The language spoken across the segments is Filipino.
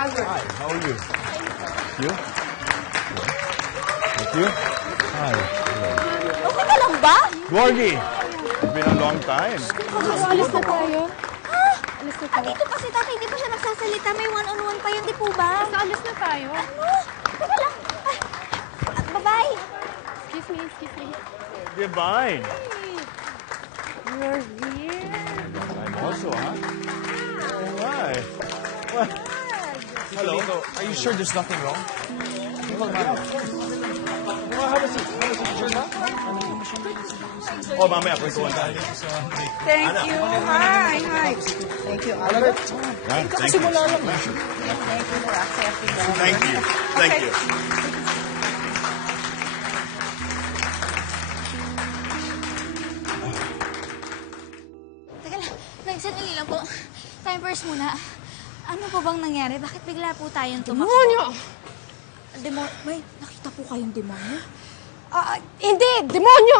Albert. Hi, how are you? Thank you. Thank you. Hi. Okay ka lang ba? Gorgie, it's been a long time. Alis na tayo. Ha? Alis na Ah, tayo. dito kasi tatay, hindi pa siya nagsasalita. May one-on-one pa yun, di po ba? Alis na tayo. Ano? Teka lang. Bye-bye. Excuse me. Divine. You're here. I'm also, huh? Oh, hi. What? Hello. Are you sure there's nothing wrong? Have a seat. Oh, mamaya, kwentuhan tayo. Thank you. Hi. Thank you, Albert. Thank you. Thank you for accepting that. Thank you. Thank you. Teka lang. Sandali lang po. Time first muna. Ano po bang nangyari? Bakit bigla po tayong tumakbo? Demonyo! May nakita po kayong demonyo? Hindi, demonyo!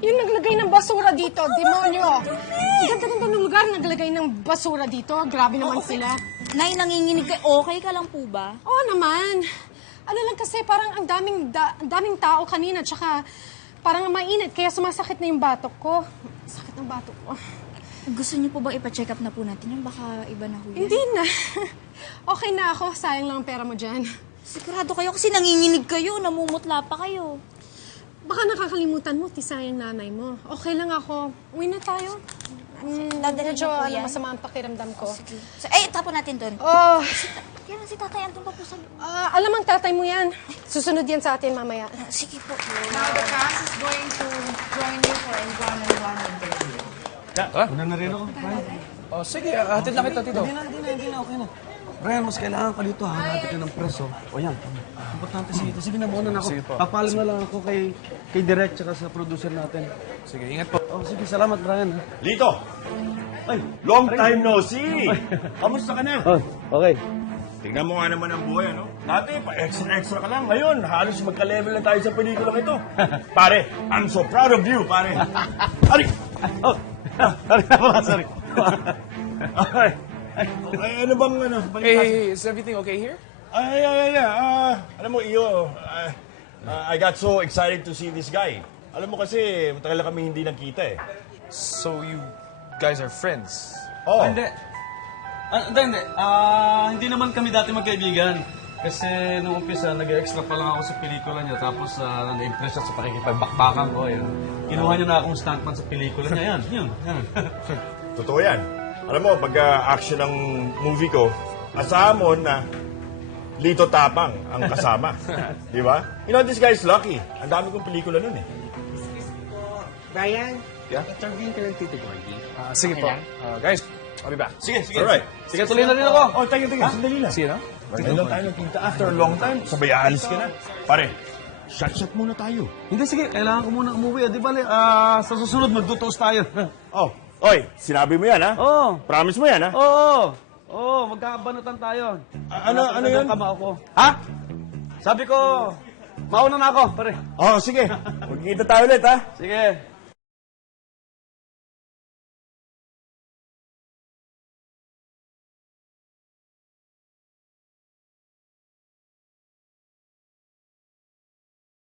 Yung naglagay ng basura dito, demonyo! Ang ganda-ganda ng lugar, naglagay ng basura dito. Grabe naman sila. Nay, nanginginig kayo. Okay ka lang po ba? Oo naman. Ano lang kasi, parang ang daming tao kanina, tsaka parang mainit, kaya sumasakit na yung batok ko. Sakit ng batok ko. Gusto niyo po bang ipa-check up na po natin yun? Baka iba na ho yan. Hindi na. Okay na ako, sayang lang ang pera mo dyan. Sigurado kayo kasi nanginginig kayo. Namumutla pa kayo. Baka nakakalimutan mo, tisayang nanay mo. Okay lang ako. Uwi na tayo. Dadalhin Medyo niyo po yan? masama ang pakiramdam ko. Sige. Tapon natin doon. Oh, Yan si tatay Anton pa po sa... alam ang tatay mo yan. Susunod yan sa atin mamaya. Sige po. Now the cast is going to join you for a one-on-one interview. Una na rin ako, Brian. Oh, sige, hatid lang kita, Tito. Hindi na, okay na. Brian, mas kailangan ka dito, hanapin ka ng preso. O yan, importante si Ito. Sige na, mauna na ako. Sige po. Papalam na lang ako kay Direk tsaka sa producer natin. Sige, ingat po. Oh, sige, salamat, Brian. Ha? Lito, Ay, long time no see. Kamusta ka na? oh, okay. Tingnan mo nga naman ang buhay, ano? Dati, pa-extra ka lang. Ngayon, halos magka-level na tayo sa pelikula ito. Pare, I'm so proud of you, pare. Ari! Oh, sorry. Ay, ano bang, ano? Hey, is everything okay here? Alam mo, Iyo, I got so excited to see this guy. Alam mo kasi, matagal na kami hindi nagkita eh. So you guys are friends? Oh, Hindi. Hindi. Hindi naman kami dati magkaibigan. Kasi nung umpisa, nag-extra pa lang ako sa pelikula niya. Tapos na-impress siya sa pakikipagbakbakan ko. Kinuha niya na akong stuntman sa pelikula niya. Yan. totoo yan. Alam mo, pag-action ng movie ko, asahan mo na Lito Tapang ang kasama. Di ba? You know, this guy's lucky. Ang dami kong pelikula nun eh. Brian, Yeah? interviewin ka ng Tito Gorgie. Sige po. Guys, I'll be back. Sige. Alright. Sige, tuloy na rin ako. Oh, tayo. Sandali lang. See you now. Ngayon lang tayo nagkita. After a long time, sabay aalis ka na. Pare, shot muna tayo. Hindi, sige. Kailangan ko muna umuwi. Di bali, sa susunod, magtutos tayo. Oh, oy, sinabi mo yan, ha? Oo. Promise mo yan, ha? Oo, magkakabanutan tayo. Ano yun? Kamao ko. Ha? Sabi ko, mauna na ako, pare. Oh, sige. Magkikita tayo ulit, ha? Sige.